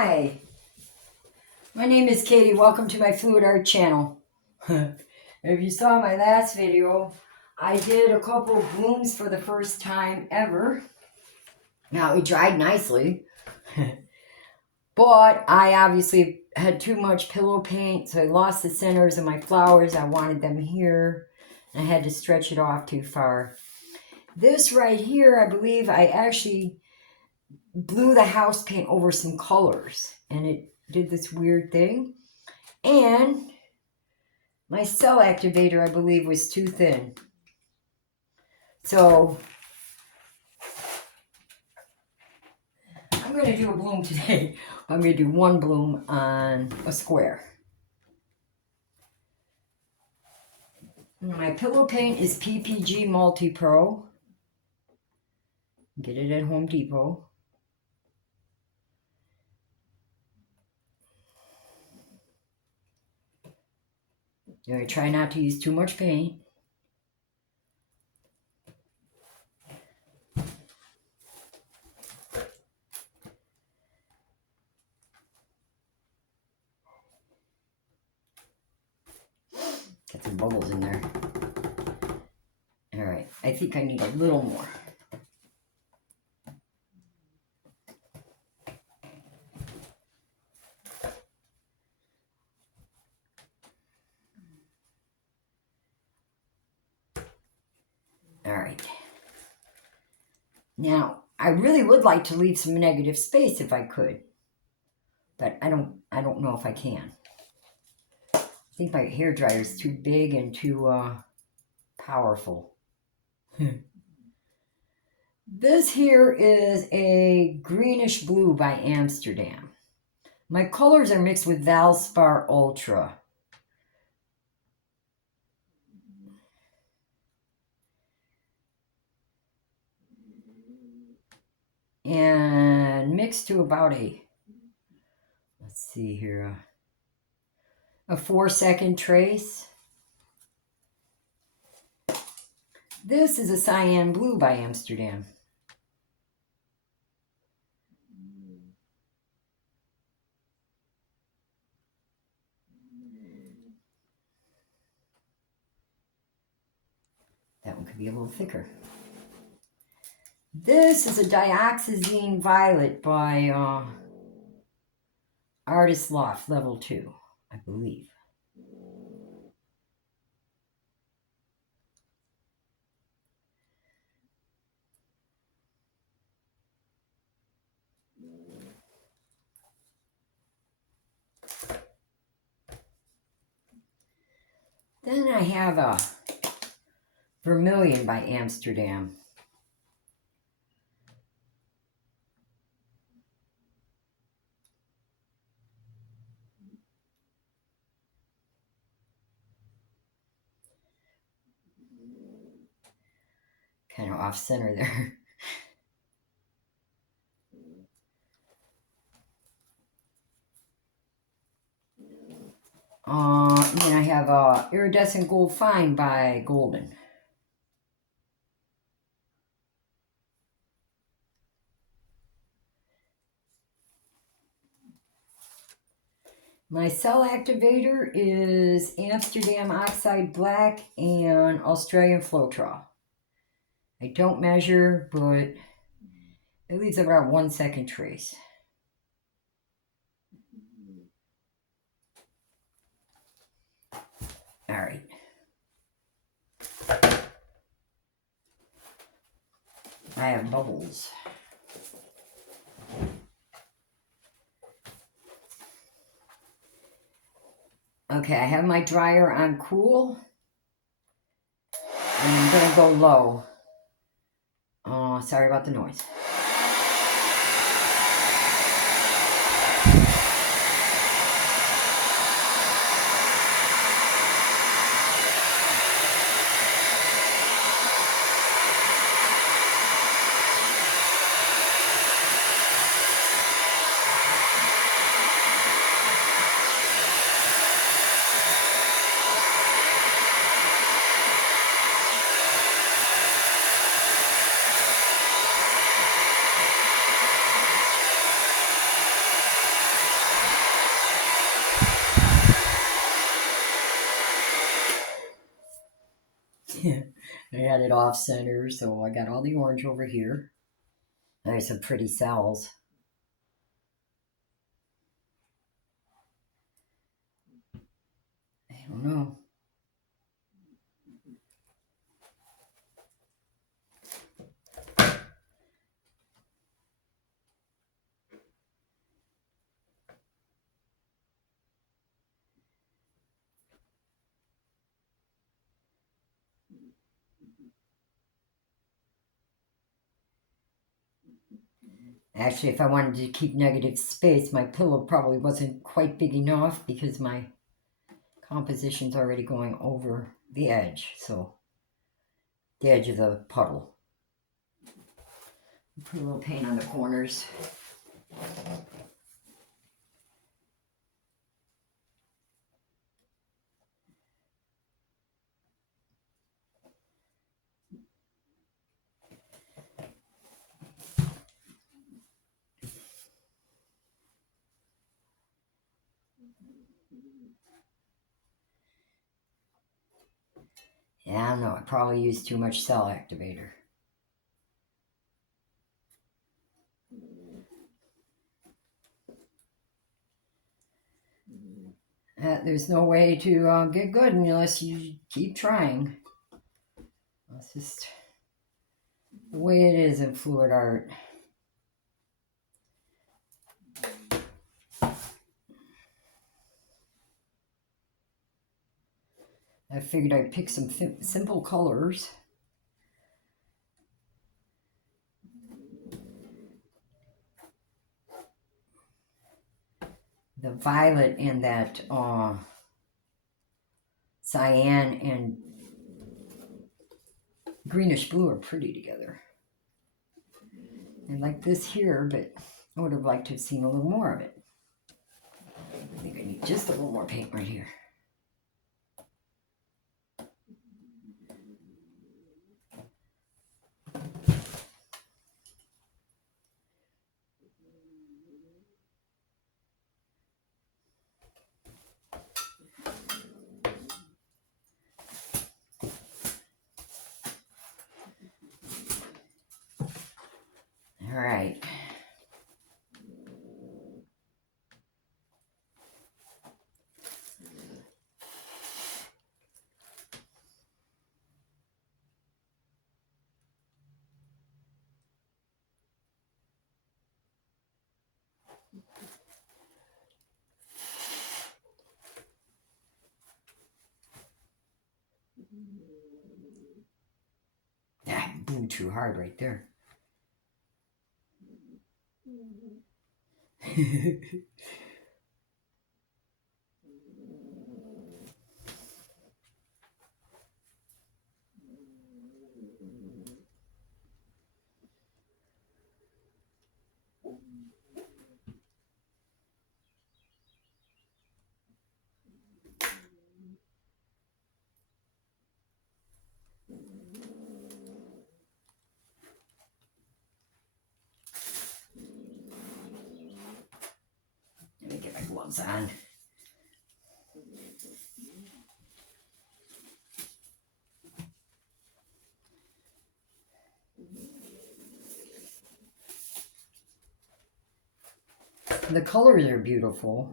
Hi, my name is Katie. Welcome to my fluid art channel. If you saw my last video, I did a couple of blooms for the first time ever. Now, it dried nicely, but I obviously had too much pillow paint, so I lost the centers of my flowers. I wanted them here, and I had to stretch it off too far. This right here, I believe I actually blew the house paint over some colors, and it did this weird thing. And my cell activator, I believe, was too thin. So I'm going to do a bloom today. I'm going to do one bloom on a square. My pillow paint is P.P.G MULTI-PRO. Get it at Home Depot. You're going to try not to use too much paint. Got some bubbles in there. All right, I think I need a little more. All right. Now, I really would like to leave some negative space if I could, but I don't know if I can. I think my hairdryer is too big and too powerful. This here is a greenish blue by Amsterdam. My colors are mixed with Valspar Ultra. And mixed to about a, let's see here, a 4-second trace. This is a Cyan blue by Amsterdam. That one could be a little thicker. This is a Dioxazine violet by Artist Loft, level 2, I believe. Then I have a Vermillion by Amsterdam. Kind of off center there. And then I have Iridescent Gold Fine by Golden. My cell activator is Amsterdam Oxide Black and Australian Floetrol. I don't measure, but it leaves about 1 second trace. All right. I have bubbles. Okay, I have my dryer on cool. And I'm going to go low. Oh, sorry about the noise. I had it off center, so I got all the orange over here. There's some pretty cells. I don't know. Actually, if I wanted to keep negative space, my pillow probably wasn't quite big enough because my composition's already going over the edge, so the edge of the puddle. Put a little paint on the corners. Yeah, I know, I probably used too much cell activator. There's no way to get good unless you keep trying. That's just the way it is in fluid art. I figured I'd pick some simple colors. The violet and that cyan and greenish blue are pretty together. I like this here, but I would have liked to have seen a little more of it. I think I need just a little more paint right here. All right. I blew too hard right there. Let me get my gloves on. The colors are beautiful.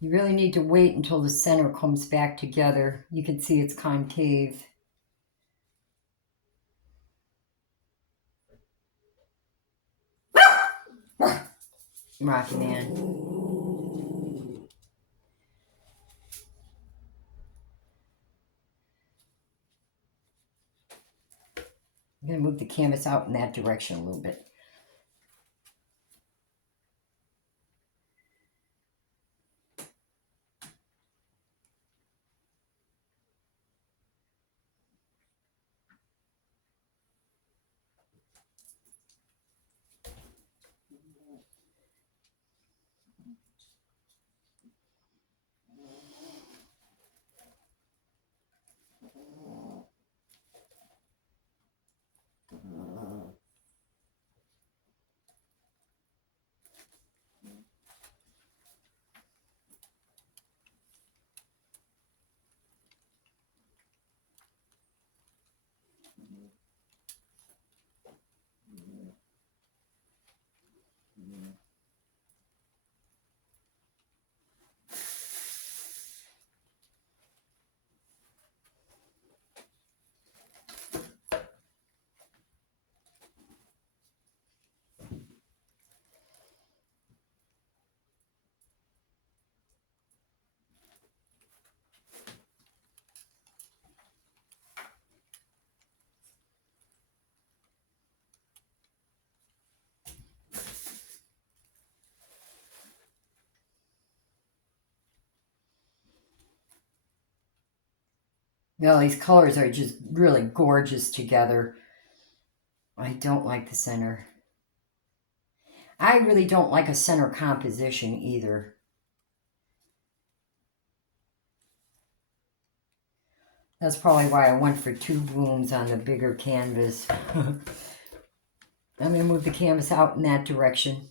You really need to wait until the center comes back together. You can see it's concave. Rocky Man. I'm going to move the canvas out in that direction a little bit. No, these colors are just really gorgeous together. I don't like the center. I really don't like a center composition either. That's probably why I went for 2 blooms on the bigger canvas. I'm going to move the canvas out in that direction.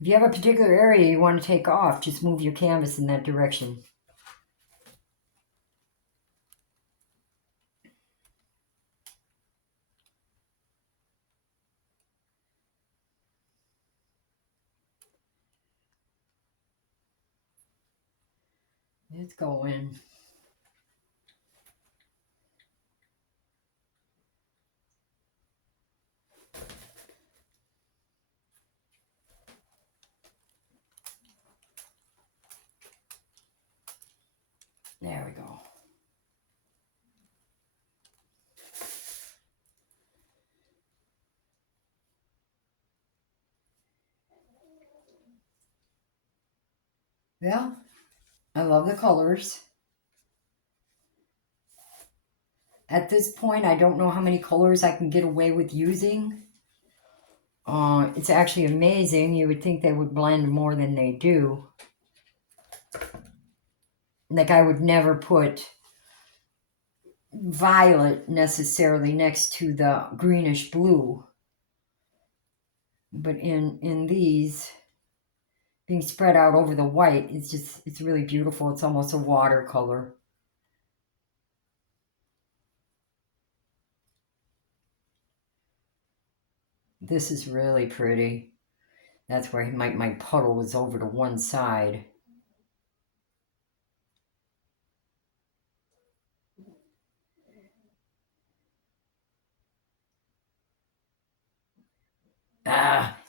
If you have a particular area you want to take off, just move your canvas in that direction. It's going. There we go. Well, I love the colors. At this point, I don't know how many colors I can get away with using. It's actually amazing. You would think they would blend more than they do. Like, I would never put violet necessarily next to the greenish blue. But in these, being spread out over the white, it's really beautiful. It's almost a watercolor. This is really pretty. That's where my puddle was over to one side.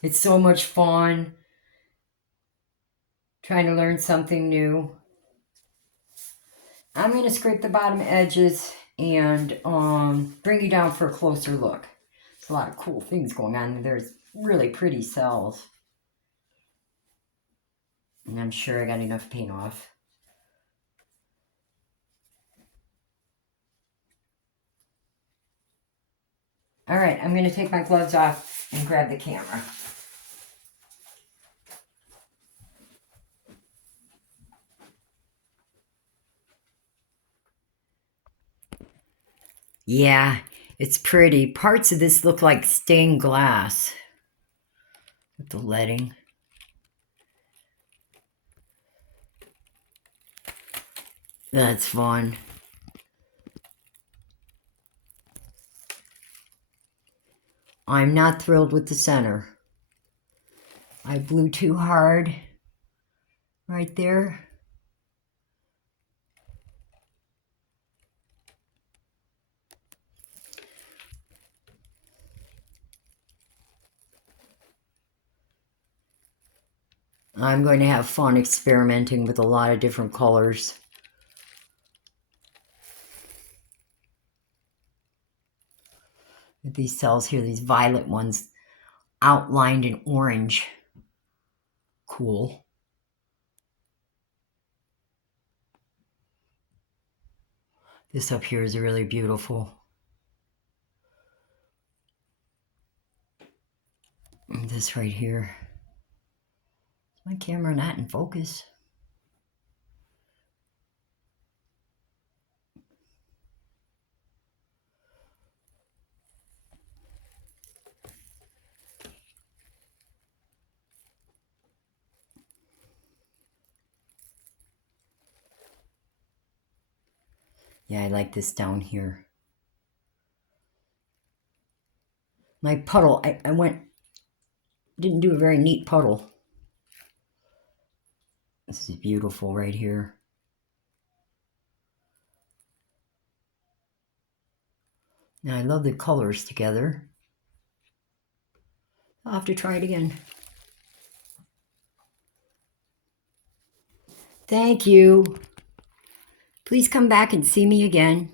It's so much fun trying to learn something new. I'm going to scrape the bottom edges and bring you down for a closer look. There's a lot of cool things going on. There's really pretty cells. And I'm sure I got enough paint off. All right, I'm going to take my gloves off and grab the camera. Yeah, it's pretty. Parts of this look like stained glass with the leading. That's fun. I'm not thrilled with the center. I blew too hard right there. I'm going to have fun experimenting with a lot of different colors. With these cells here, these violet ones outlined in orange. Cool. This up here is really beautiful. And this right here. Is my camera not in focus? Yeah, I like this down here. My puddle, I didn't do a very neat puddle. This is beautiful right here. Now I love the colors together. I'll have to try it again. Thank you. Please come back and see me again.